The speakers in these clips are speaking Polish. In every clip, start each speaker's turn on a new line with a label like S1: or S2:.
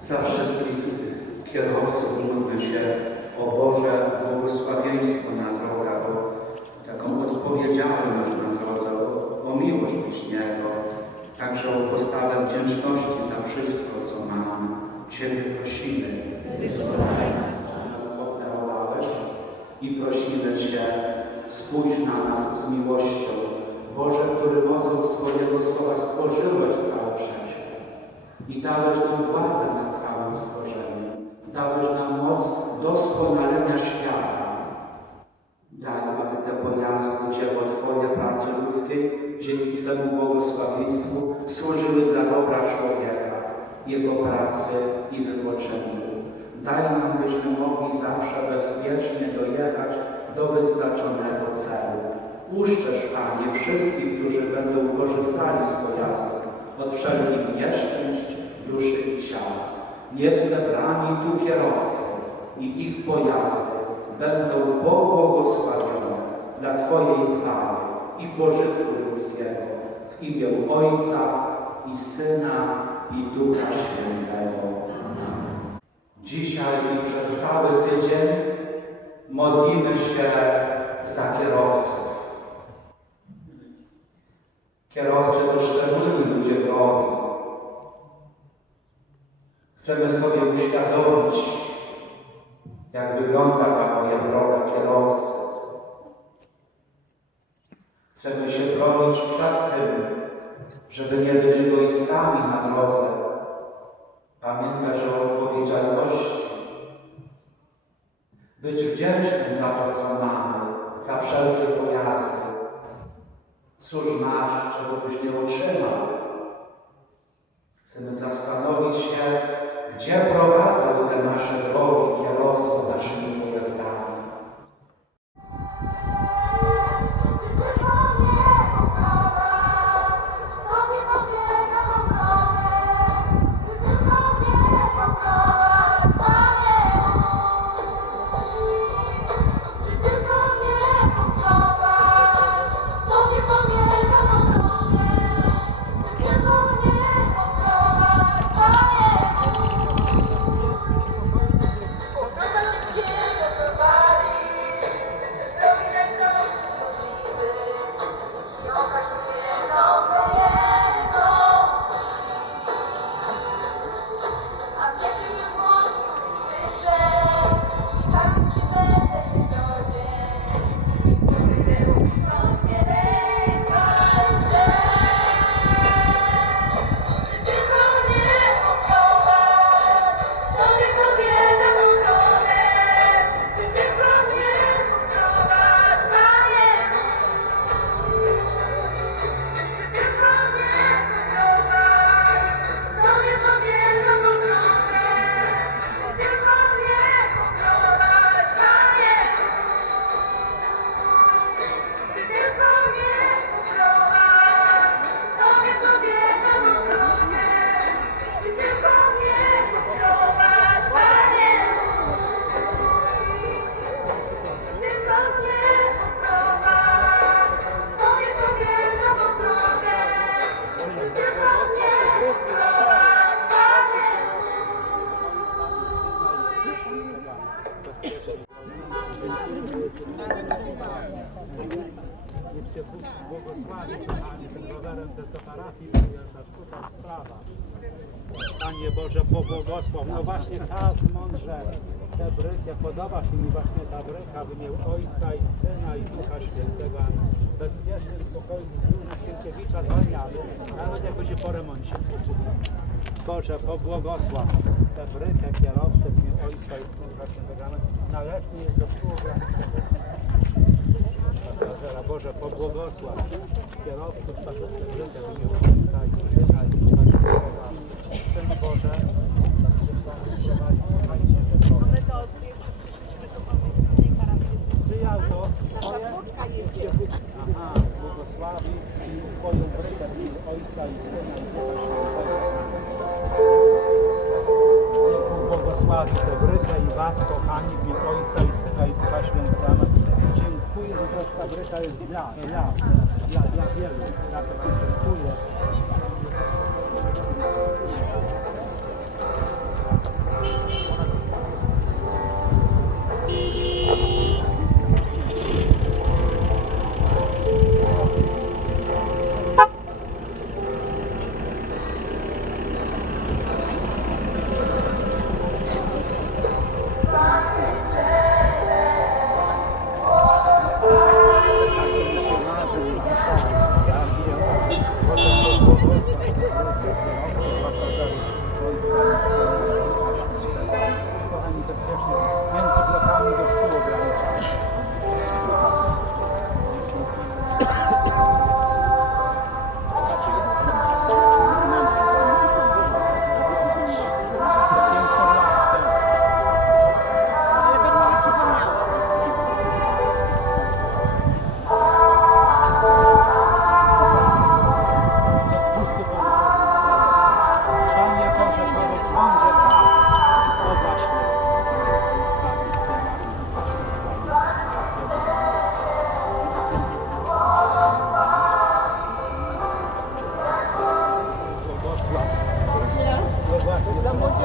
S1: Za wszystkich kierowców módlmy się o Boże błogosławieństwo na drogach, o taką odpowiedzialność na drodze, o, o miłość bliźniego, także o postawę wdzięczności za wszystko, co mamy. Ciebie prosimy. Nas i prosimy Cię, spójrz na nas z miłością. Boże, który mocą swojego słowa stworzyłeś całe wszechświat i dałeś nam władzę nad całym stworzeniem. Dałeś nam moc doskonalenia świata. Daj, aby te pojazdy, dzieło Twoje pracy ludzkiej, dzięki Twemu błogosławieństwu służyły dla dobra człowieka, jego pracy i wypoczynku. Daj nam, byśmy mogli zawsze bezpiecznie dojechać do wyznaczonego celu. Uszczesz, Panie, wszystkich, którzy będą korzystali z pojazdów od wszelkich nieszczęść, duszy i ciała. Niech zebrani tu kierowcy i ich pojazdy będą pobłogosławione dla Twojej chwały i pożytku ludzkiego w imię Ojca i Syna i Ducha Świętego. Dzisiaj i przez cały tydzień modlimy się za kierowców. Kierowcy to szczególni ludzie drogi. Chcemy sobie uświadomić, jak wygląda ta moja droga kierowcy. Chcemy się bronić przed tym, żeby nie być egoistami na drodze. Pamiętać o odpowiedzialności. Być wdzięcznym za to, co mamy, za wszelkie pojazdy. Cóż masz, czego byś nie otrzymał? Chcemy zastanowić się, gdzie prowadzą te nasze drogi kierowców naszymi
S2: Cię Bóg błogosławi, kochani, tym rowerem też do parafii wyjeżdżasz, tutaj sprawa. Panie Boże, pobłogosław, no właśnie każdy mądrze tę brykę, podoba się mi właśnie ta bryka w imię Ojca i Syna i Ducha Świętego. Amen. Bezpieczny, spokojny, duży Święciewicza zwalniany, nawet jak będzie po remoncie. Boże, pobłogosław tę brykę kierowcę w imię Ojca i Ducha Świętego. Należny jest do współwłaszczyciela. Boże, Boże, pobłogosław kierowców patrzących życia w imię Ojca i Syna i Ducha Świętego. Syn Boże, że Pan prowadzi, kochajcie, że drogę.
S3: My to przyszliśmy do powiedzenia parafii.
S2: Czyja to?
S3: Nasza wnuczka jedzie.
S2: Aha, błogosławi i Twoją brykę Ojca i Syna i Ducha Świętego. Błogosławi tę brykę i Was, kochani, w imię Ojca i Syna i Ducha Świętego. Amen. Dziękuję, że ta bryka jest dla, dla, dla, dla wielu. Ja to dziękuję.
S1: Estamos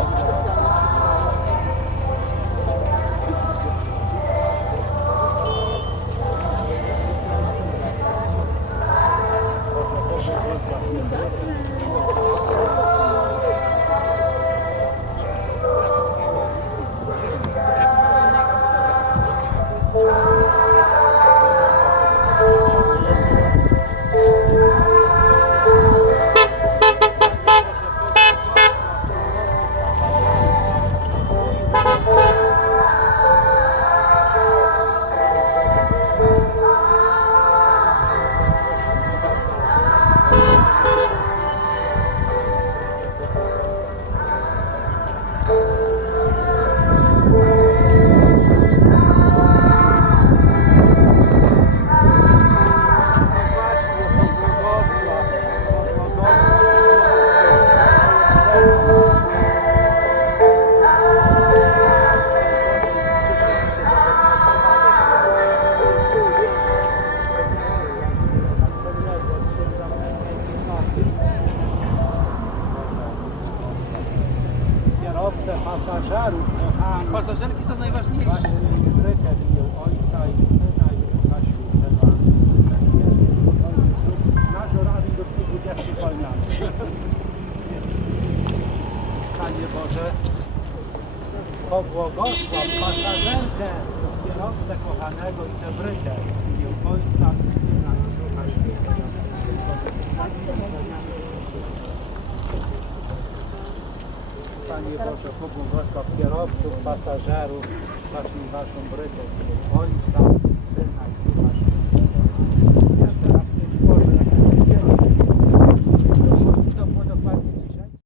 S1: pasażerów kochanych.
S4: Pasażerki są najważniejsze.
S1: Właśnie brykę imię Ojca i Syna i Ducha Świętego. Nasz razem do 120 palniamy. Panie Boże, pobłogosław pasażerkę, kierowcę kochanego i tę brykę imię Ojca i Syna i Ducha Świętego. Panie Boże, pobłogosław kierowców, pasażerów, waszą, waszą imię Ojca,